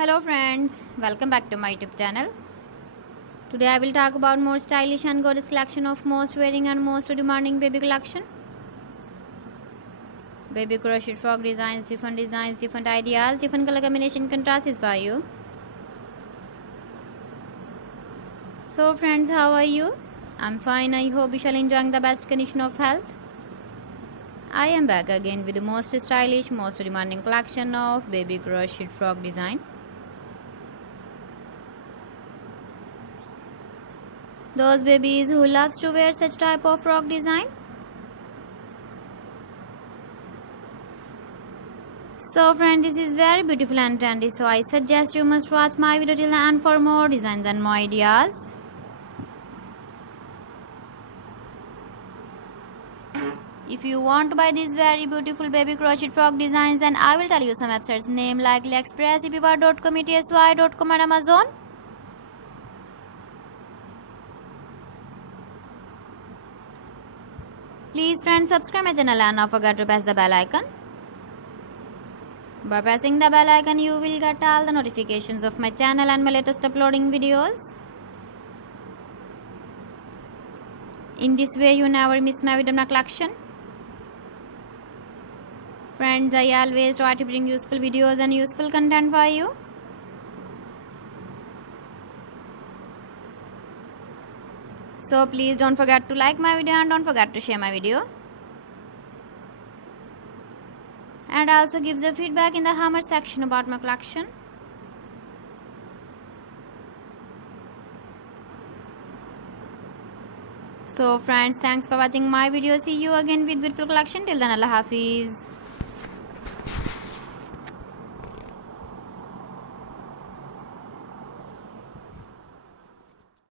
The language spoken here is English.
Hello friends, welcome back to my YouTube channel. Today I will talk about more stylish and gorgeous collection of most wearing and most demanding baby collection. Baby crochet frog designs, different ideas, different color combination contrasts for you. So friends, how are you? I'm fine. I hope you shall enjoying the best condition of health. I am back again with the most stylish, most demanding collection of baby crochet frog design. Those babies who loves to wear such type of frog design. So friends, this is very beautiful and trendy, so I suggest you must watch my video till the end for more designs and more ideas. If you want to buy these very beautiful baby crochet frog designs, then I will tell you some websites name like AliExpress, eBay.com, ETSY.com and Amazon. Please friends, subscribe my channel and not forget to press the bell icon. By pressing the bell icon, you will get all the notifications of my channel and my latest uploading videos. In this way, you never miss my video collection. Friends, I always try to bring useful videos and useful content for you. So please don't forget to like my video and don't forget to share my video. And also give the feedback in the comment section about my collection. So friends, thanks for watching my video. See you again with beautiful collection. Till then, Allah Hafiz.